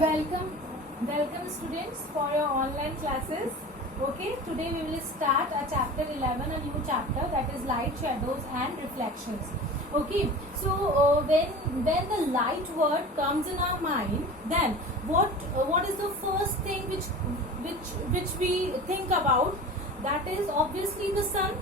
Welcome, welcome students for your online classes. Okay, today we will start a chapter 11, a new chapter, that is light, shadows and reflections. Okay, so when the light word comes in our mind, then what is the first thing which we think about? That is obviously the sun,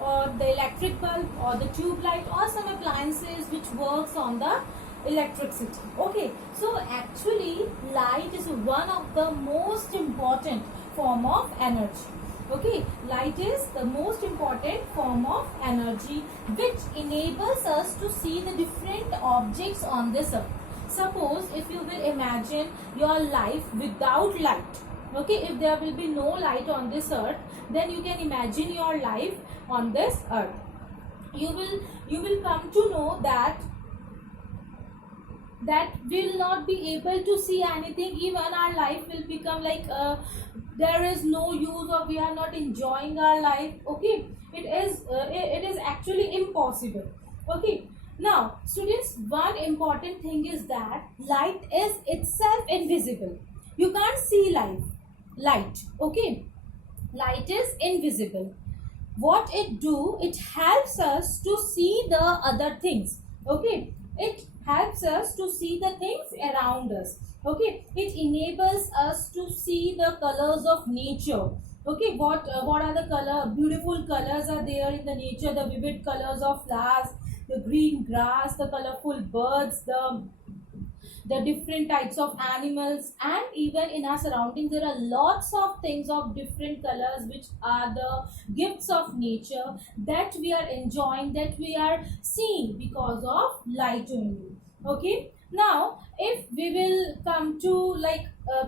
or the electric bulb, or the tube light, or some appliances which works on the electricity. Okay, so actually light is one of the most important form of energy. Okay, light is the most important form of energy which enables us to see the different objects on this earth. Suppose if you will imagine your life without light, okay, if there will be no light on this earth, then you can imagine your life on this earth. You will come to know that will not be able to see anything. Even our life will become like there is no use, or we are not enjoying our life. Okay, it is actually impossible. Okay, now students, one important thing is that light is itself invisible. You can't see light. Okay, light is invisible. What it do, it helps us to see the other things. Okay, it helps us to see the things around us. Okay, it enables us to see the colors of nature. Okay, what are the beautiful colors are there in the nature, the vivid colors of flowers, the green grass, the colorful birds, the different types of animals, and even in our surroundings there are lots of things of different colors which are the gifts of nature that we are enjoying, that we are seeing because of light only. Okay, now if we will come to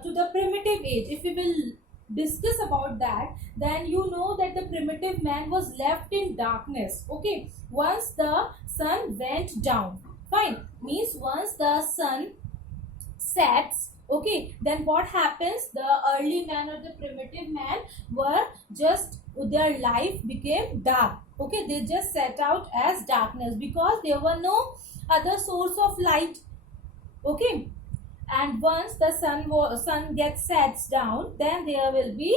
to the primitive age, if we will discuss about that, then you know that the primitive man was left in darkness. Okay, once the sun went down, fine, means once the sun sets, okay, then what happens, the early man or the primitive man were just, their life became dark. Okay, they just set out as darkness because there were no other source of light. Okay, and once the sun gets sets down, then there will be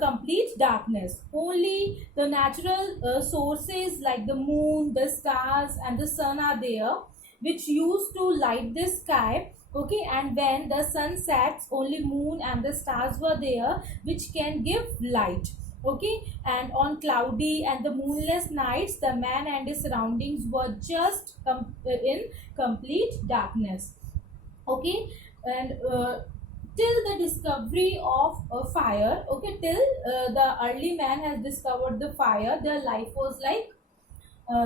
complete darkness. Only the natural sources like the moon, the stars and the sun are there, which used to light the sky. Okay, and when the sun sets, only moon and the stars were there which can give light. Okay, and on cloudy and the moonless nights, the man and his surroundings were just in complete darkness. Okay, and till the discovery of fire, okay, till the early man has discovered the fire, their life was like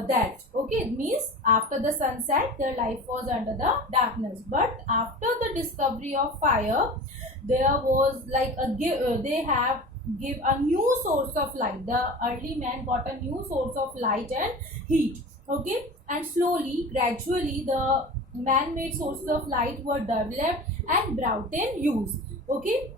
that. Okay, it means after the sunset their life was under the darkness, but after the discovery of fire, there was like they have give a new source of light. The early man got a new source of light and heat. Okay, and slowly, gradually, the man-made sources of light were developed and brought in use. Okay,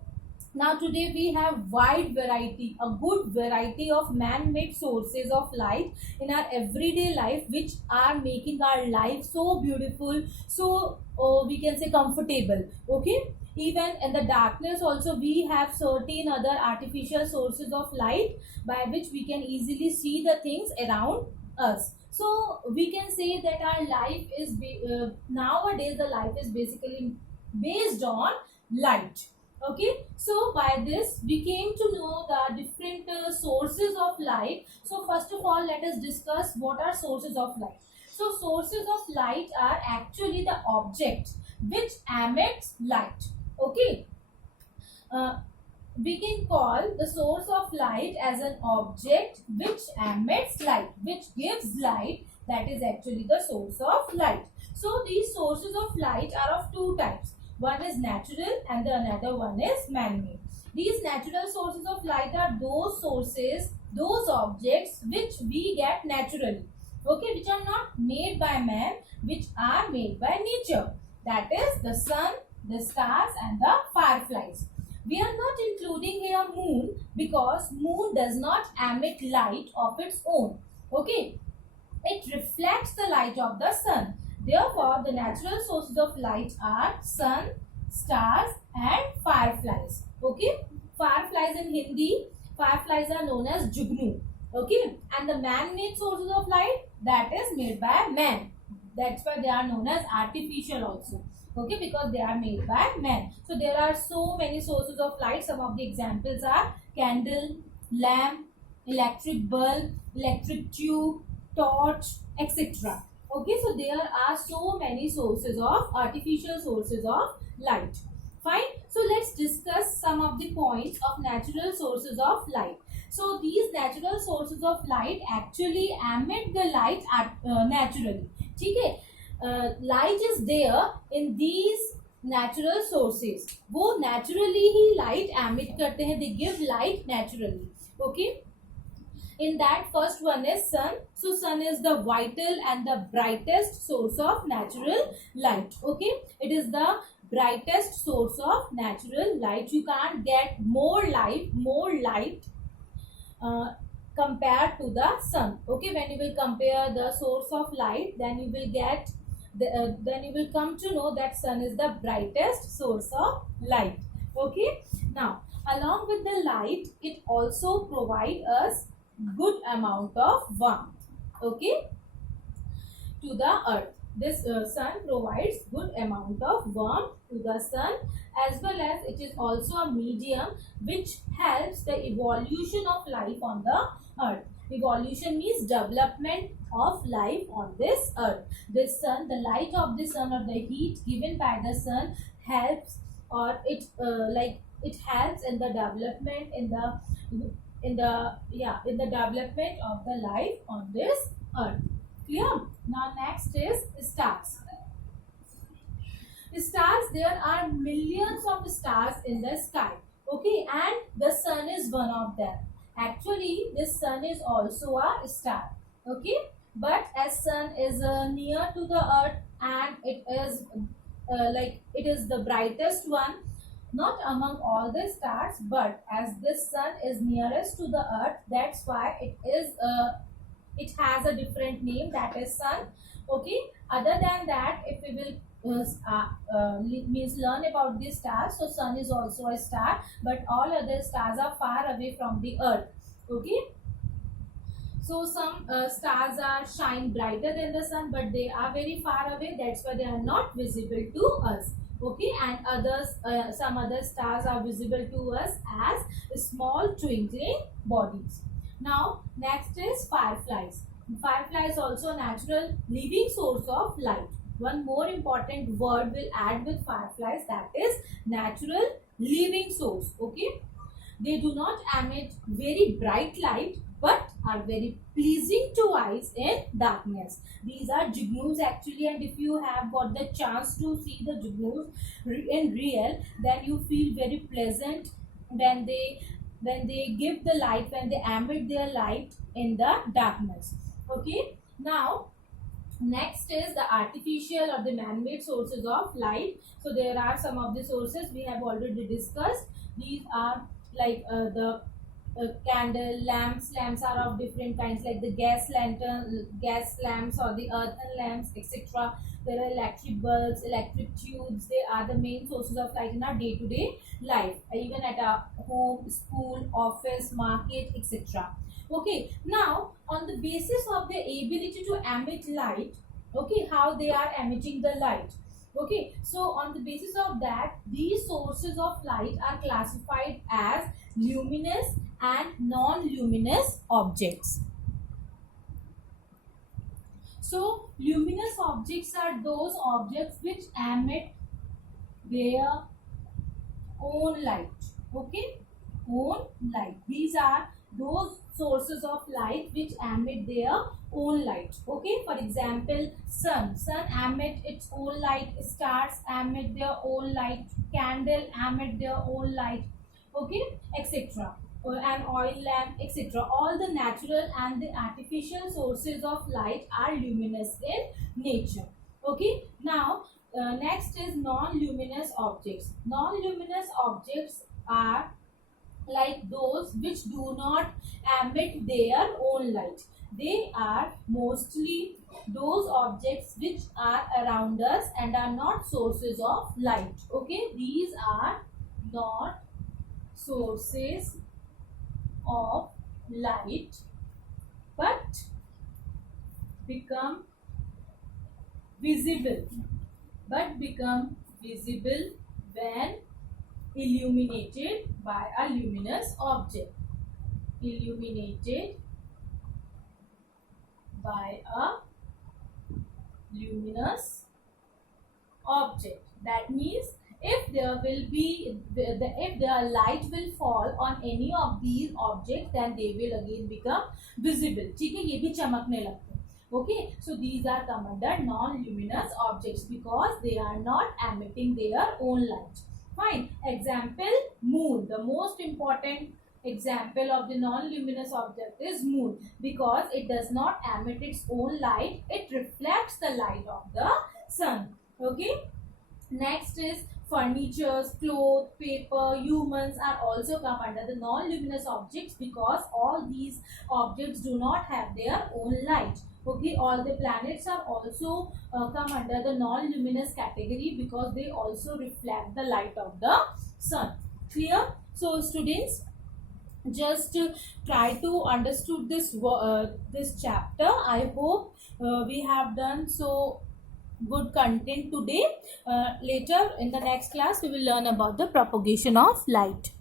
now today we have wide variety, a good variety of man-made sources of light in our everyday life, which are making our life so beautiful, so we can say comfortable. Okay, even in the darkness also we have certain other artificial sources of light by which we can easily see the things around us. So we can say that our life is nowadays the life is basically based on light. Okay, so by this we came to know the different sources of light. So first of all, let us discuss what are sources of light. So sources of light are actually the object which emits light. Okay, uh, we can call the source of light as an object which emits light, which gives light. That is actually the source of light. So these sources of light are of two types. One is natural and the another one is man-made. These natural sources of light are those sources, those objects which we get naturally. Okay, which are not made by man, which are made by nature. That is the sun, the stars and the fireflies. We are not including here moon because moon does not emit light of its own. Okay, it reflects the light of the sun. Therefore, the natural sources of light are sun, stars and fireflies. Okay, fireflies in Hindi, fireflies are known as jugnu. Okay, and the man-made sources of light, that is made by man. That's why they are known as artificial also. Okay, because they are made by men. So there are so many sources of light. Some of the examples are candle, lamp, electric bulb, electric tube, torch, etc. Okay, so there are so many sources of artificial sources of light. Fine. So let's discuss some of the points of natural sources of light. So these natural sources of light actually emit the light naturally. ठीक है, light is there in these natural sources. वो naturally ही light emit करते हैं. They give light naturally. Okay, in that first one is sun. So sun is the vital and the brightest source of natural light. Okay, it is the brightest source of natural light. You can't get more light compared to the sun. Okay, when you will compare the source of light, then you will get then you will come to know that sun is the brightest source of light. Okay, now along with the light, it also provide us good amount of warmth. Okay, to the earth. This sun provides good amount of warmth to the sun, as well as it is also a medium which helps the evolution of life on the earth. Evolution means development of life on this earth. This sun, the light of the sun or the heat given by the sun helps, or it it helps in the development in the development of the life on this earth. Clear? Now next is stars. Stars, there are millions of stars in the sky. Okay, and the sun is one of them. Actually, this sun is also a star. Okay, but as sun is near to the earth, and it is it is the brightest one, not among all the stars, but as this sun is nearest to the earth, that's why it has a different name, that is sun. Okay, other than that, if we will means learn about the stars, so sun is also a star, but all other stars are far away from the earth. Okay, so some stars are shine brighter than the sun, but they are very far away, that's why they are not visible to us. Okay, and others, some other stars are visible to us as small twinkling bodies. Now next is fireflies. Firefly is also a natural living source of light. One more important word will add with fireflies, that is natural living source. Okay, they do not emit very bright light, but are very pleasing to eyes in darkness. These are jugnus actually, and if you have got the chance to see the jugnus in real, then you feel very pleasant when they give the light, when they emit their light in the darkness. Okay, now next is the artificial or the man-made sources of light. So there are some of the sources we have already discussed. These are like the candle, lamps. Lamps are of different kinds, like the gas lantern, gas lamps, or the earthen lamps, etc. There are electric bulbs, electric tubes. They are the main sources of light in our day-to-day life, even at our home, school, office, market, etc. Okay, now on the basis of their ability to emit light, okay, how they are emitting the light. Okay, so on the basis of that, these sources of light are classified as luminous and non-luminous objects. So luminous objects are those objects which emit their own light. Okay, own light. These are those sources of light which emit their own light. Okay, for example, sun emit its own light, stars emit their own light, candle emit their own light. Okay, etc. An oil lamp, etc. All the natural and the artificial sources of light are luminous in nature. Okay, now next is non-luminous objects. Non-luminous objects are like those which do not emit their own light. They are mostly those objects which are around us and are not sources of light. Okay, these are not sources of light but become visible when illuminated by a luminous object. Illuminated by a luminous object. That means if there will be if the light will fall on any of these objects, then they will again become visible. ठीक है, ये भी चमकने लगते हैं. Okay, so these are come under non-luminous objects because they are not emitting their own light. Fine. Example, moon. The most important example of the non-luminous object is moon because it does not emit its own light. It reflects the light of the sun. Okay. Next is furnitures, clothes, paper, humans are also come under the non-luminous objects because all these objects do not have their own light. Okay, all the planets are also come under the non-luminous category because they also reflect the light of the sun. Clear? So students, just try to understood this this chapter. I hope we have done so good content today. Later in the next class we will learn about the propagation of light.